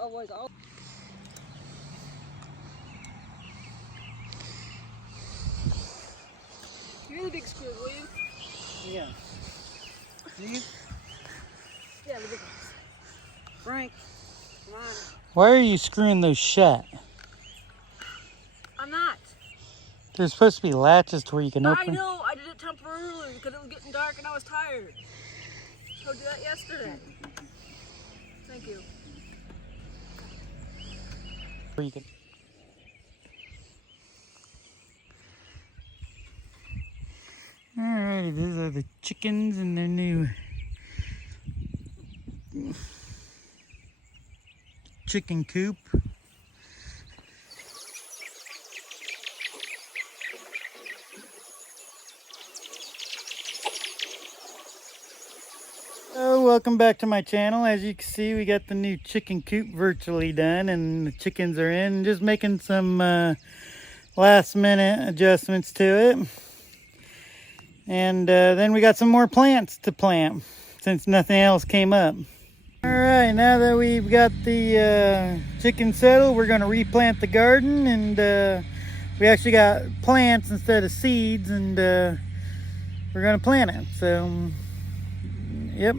Otherwise, I'll. You're the big screw, will you? Yeah. See? Yeah, the big ones. Frank, come on. Why are you screwing those shut? I'm not. There's supposed to be latches to where you can I open. know. I did it temporarily because it was getting dark and I was tired. So I did that yesterday. Thank you. Where you can. Alrighty, these are the chickens in their new chicken coop. So welcome back to my channel. As you can see, we got the new chicken coop virtually done and the chickens are in. Just making some last minute adjustments to it. And then we got some more plants to plant since nothing else came up. All right, now that we've got the chicken settled, we're going to replant the garden, and we actually got plants instead of seeds, and we're going to plant it. So, yep.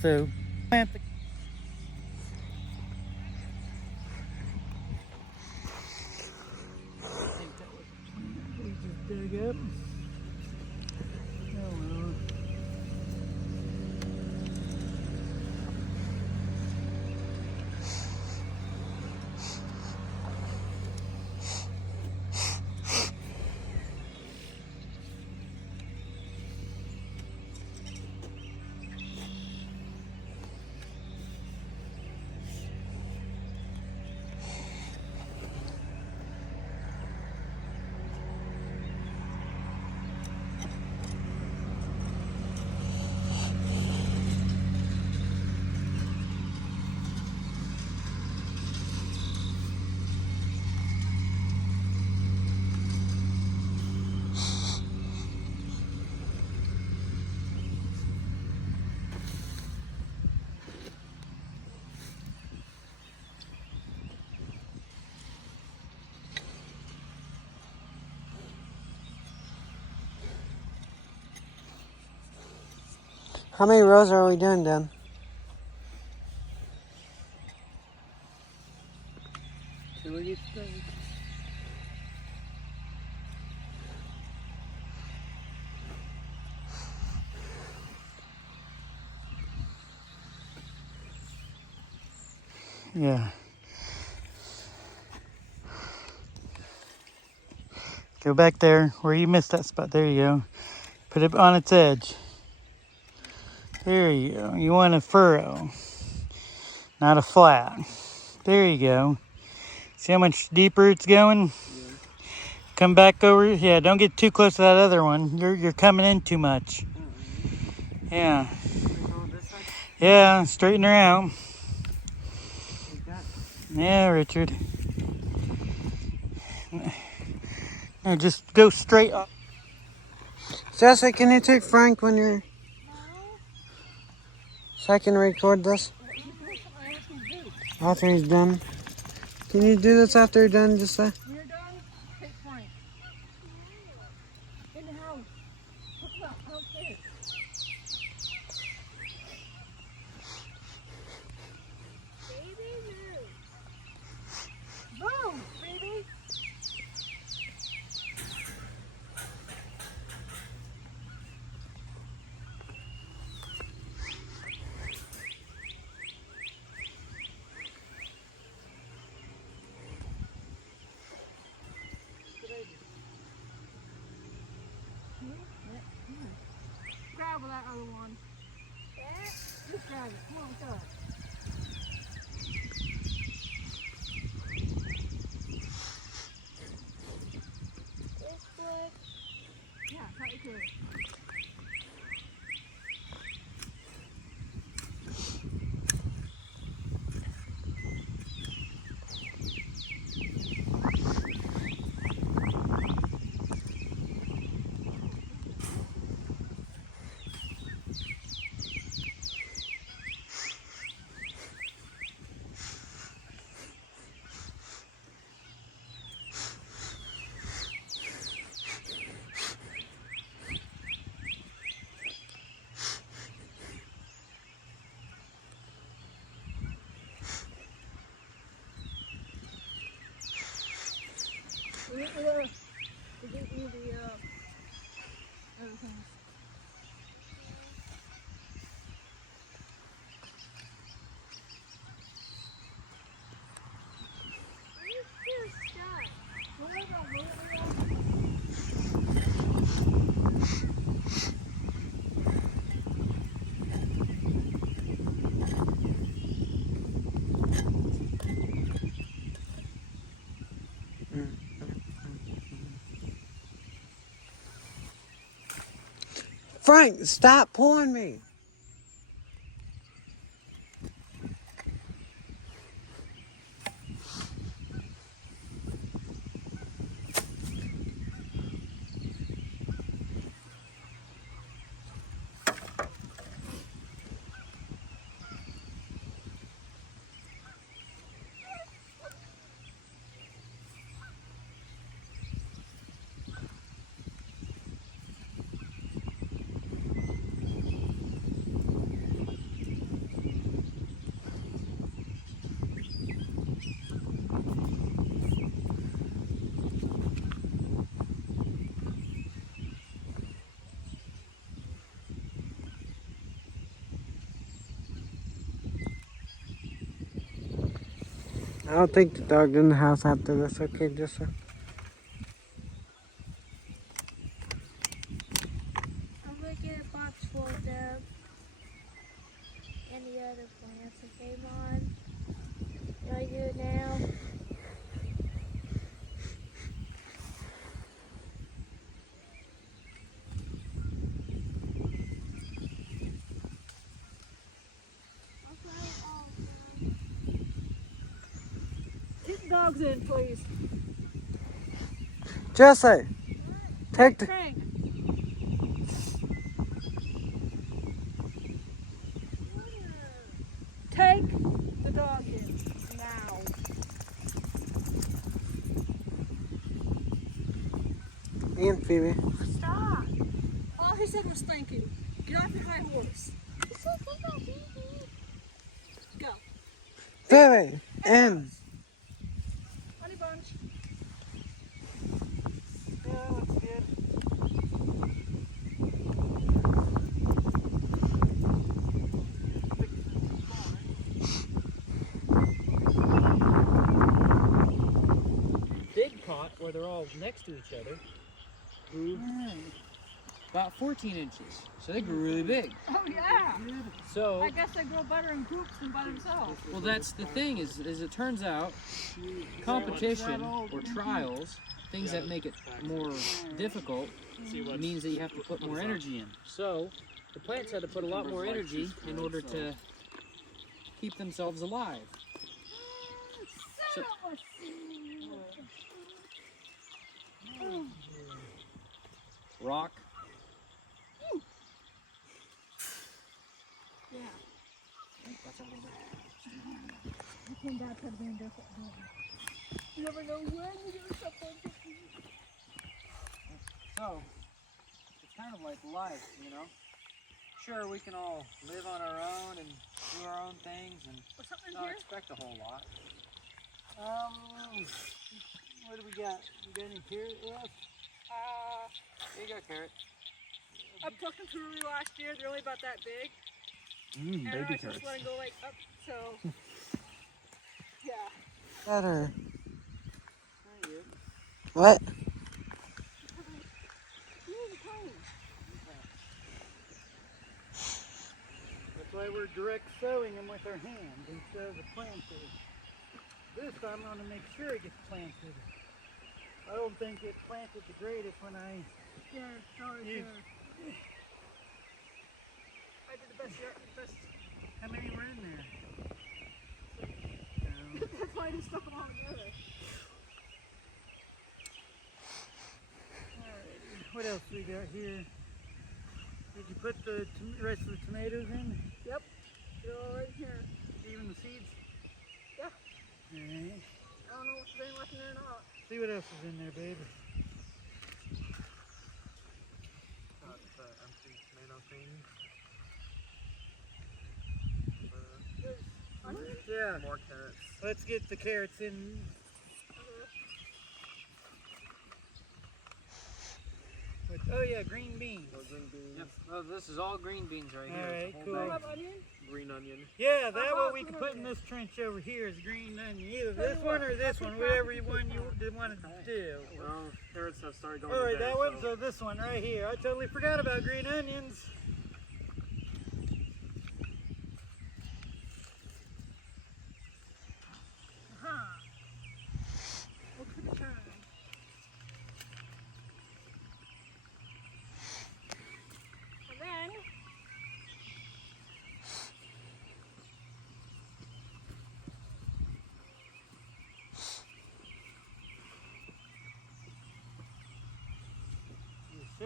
So, plant the. We just dig up. Oh well. How many rows are we doing, Dan? So what do you think? Yeah. Go back there where you missed that spot. There you go. Put it on its edge. There you go. You want a furrow, not a flat. There you go. See how much deeper it's going? Yeah. Come back over. Yeah, don't get too close to that other one. You're coming in too much. Yeah. Yeah, straighten her out. Yeah, Richard. No, just go straight up. Jessica, can you take Frank when you're... So I can record this? After he's done. Can you do this after you're done, Jessica? When you're done, take Frank. In the house. Look up, downstairs. Baby, move. Move, baby. Grab that other one. Just grab it. Come on, let's go. Yeah, cut it good. Frank, stop pulling me. I'll take the dog in the house after this, okay, Jessa? I'm gonna get a box full of them and the other plants that came on. Do I do it now? Keep the dogs in, please. Jesse, take the... Frank. Take the dog in now. Me and Phoebe. Stop. All he said was thank you. Get off your high horse. Go. Phoebe, in. Honey bunch. Yeah, that looks good. Big pot where they're all next to each other grew about 14 inches. So they grew really big. Oh yeah. So, I guess they grow better in groups than by themselves. well, that's the thing is it turns out competition or trials, things that make it more difficult, means that you have to put more energy in. So the plants had to put a lot more energy in order to keep themselves alive. So, rock. That's everything. You never know when you're gonna step on So, it's kind of like life, you know? Sure, we can all live on our own and do our own things and something not here. expect a whole lot. What do we got? We got any carrot left? Here you go, carrot. I plucked them too early last year. They're only about that big. And I baby was just letting go like up, so yeah. Better. What? That's why we're direct sowing them with our hands instead of the planter. This I'm going to make sure it gets planted. I don't think it planted the greatest when I used. I did the best. How many were in there? That's why I just stuck them all together. Alright, what else we got here? Did you put the rest of the tomatoes in? Yep. They're all right here. Even the seeds? Yeah. Alright. I don't know if there's any left in there or not. See what else is in there, babe. Empty tomato thing. Yeah. More carrots. Let's get the carrots in. Oh yeah, green beans. Yep. Oh, this is all green beans right here. Alright, It's a whole cool. bag. Onion? Green onion. Yeah, that what we can put in this trench over here is green onion. Either this one or this one, whatever you want to do. Well, carrots have started going Alright, that one, so this one right here. I totally forgot about green onions. And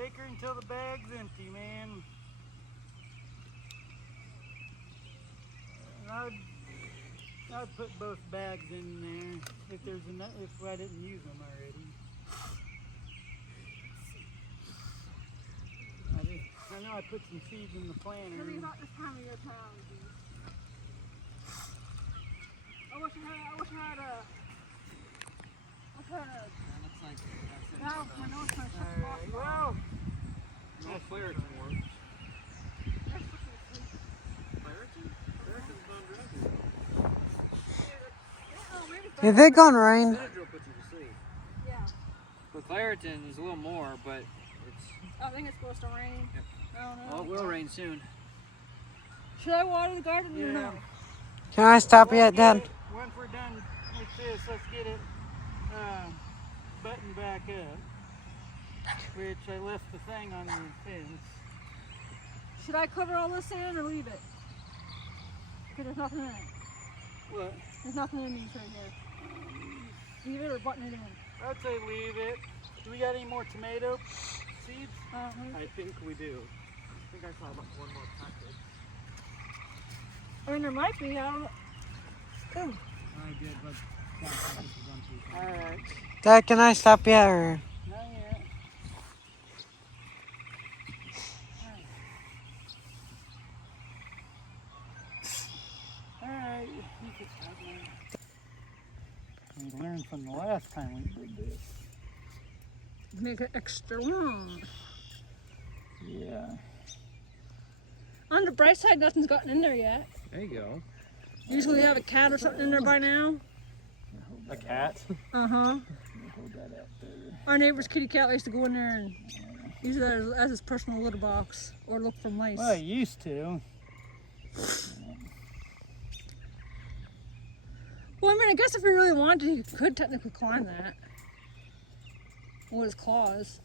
Shake her until the bag's empty, man. And I'd put both bags in there if there's enough, if I didn't use them already. I know I put some seeds in the planter. Tell me about this time of year town. I wish I had a. That looks like that's it. Now my nose kind of All right, well, No Claritin more. Claritin? Claritin's non-drug. Is it gonna rain? Benadryl puts you to sleep. Yeah. But Claritin is a little more, but it's. I think it's supposed to rain. Yep. I don't know. Well, it will rain soon. Should I water the garden or no? Can I stop yet, Dad? Once we're done with this, let's get it buttoned back up. Which I left the thing on the fence. Should I cover all this in or leave it? Because there's nothing in it. What? There's nothing in these right here. Leave it or button it in? I'd say leave it. Do we got any more tomato seeds? I think we do. I think I saw one more package. mean, there might be. I don't know. Ooh. I did, but Alright. Dad, can I stop yet? Or Not yet. Alright. We learned from the last time we did this. Make it extra long. Yeah. On the bright side, nothing's gotten in there yet. there you go. Usually have a cat or something in there by now. A cat? Uh-huh. Hold that out there. Our neighbor's kitty cat likes to go in there and use it as his personal litter box or look for mice. Well, I used to. Well, I mean, I guess if he really wanted to, he could technically climb that. With his claws.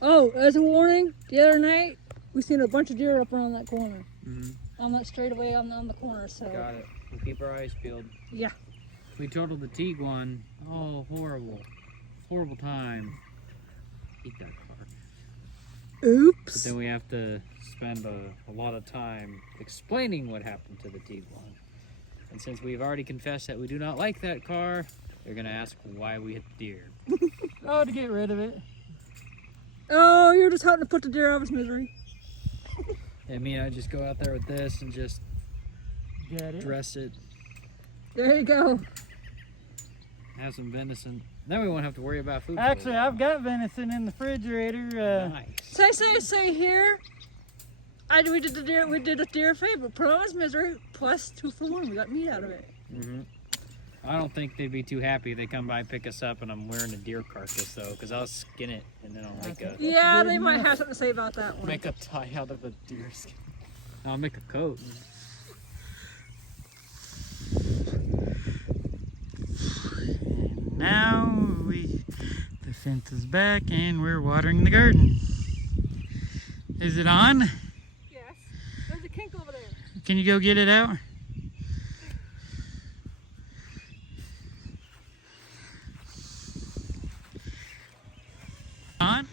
Oh, as a warning, the other night, we seen a bunch of deer up around that corner. Mm-hmm. On that straightaway on the corner, so. Got it. We'll keep our eyes peeled. Yeah. We totaled the Teague one. Oh, horrible. Horrible time. Hate that car. But Oops. then we have to spend a lot of time explaining what happened to the Teague one. And since we've already confessed that we do not like that car, they're going to ask why we hit the deer. Oh, to get rid of it. Oh, you're just helping to put the deer out of his misery. I mean, I just go out there with this and just Get it. dress it, There you go. have some venison. Then we won't have to worry about food. Actually, I've got venison in the refrigerator. Nice. Say here. We did a deer favor. Put on his misery plus 2 for 1. We got meat out of it. Mm-hmm. I don't think they'd be too happy if they come by and pick us up and I'm wearing a deer carcass though, because I'll skin it and then I'll make a Yeah, they might have something to say about that one. make a tie out of a deer skin. I'll make a coat. And now the fence is back and we're watering the garden. Is it on? Yes. There's a kink over there. Can you go get it out? On?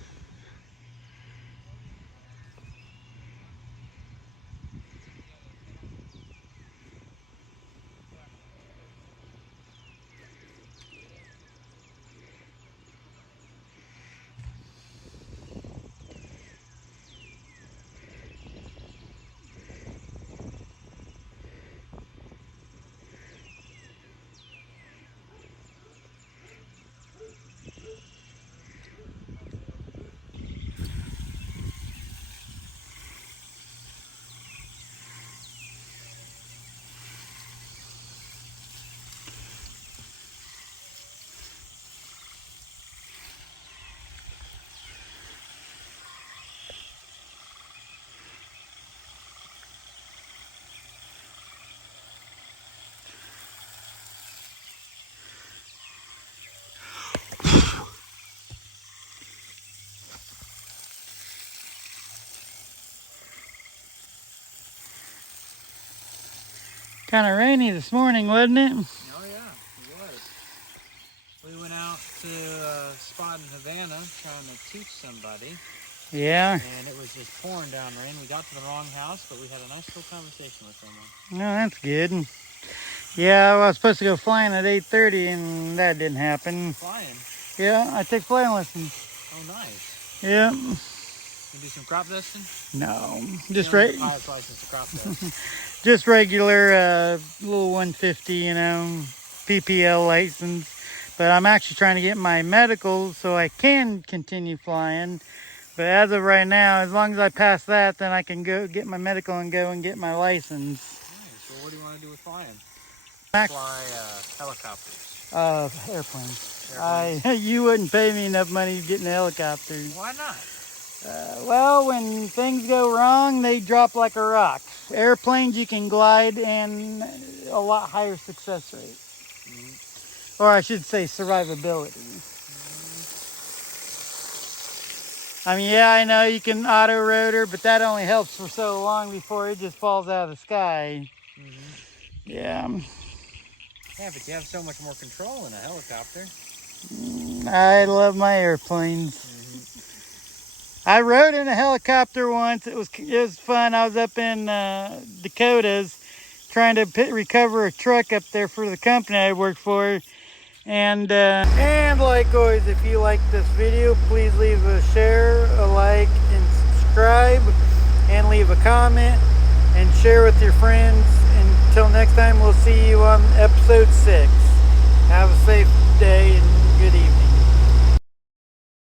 Kind of rainy this morning, wasn't it? Oh yeah, it was. We went out to a spot in Havana trying to teach somebody, Yeah. and it was just pouring down rain. We got to the wrong house, but we had a nice little conversation with someone. No, that's good. Yeah, I was supposed to go flying at 8:30, and that didn't happen. Flying? Yeah, I take flying lessons. Oh, nice. Yeah. You do some crop dusting? No, You just don't right. need a pilot's license to crop dust. Just regular, little 150, you know, PPL license. But I'm actually trying to get my medical so I can continue flying. But as of right now, as long as I pass that, then I can go get my medical and go and get my license. Nice. Well, what do you want to do with flying? Max- Fly helicopters. Airplanes. You wouldn't pay me enough money to get in a helicopter. Why not? Well, when things go wrong, they drop like a rock. Airplanes, you can glide and a lot higher success rate. Or I should say survivability. I mean, yeah, I know you can auto rotor, but that only helps for so long before it just falls out of the sky. Yeah. Yeah, but you have so much more control in a helicopter. I love my airplanes. I rode in a helicopter once. It was fun. I was up in Dakotas trying to recover a truck up there for the company I worked for. And like always, if you like this video, please leave a share, a like, and subscribe, and leave a comment, and share with your friends. Until next time, we'll see you on episode 6.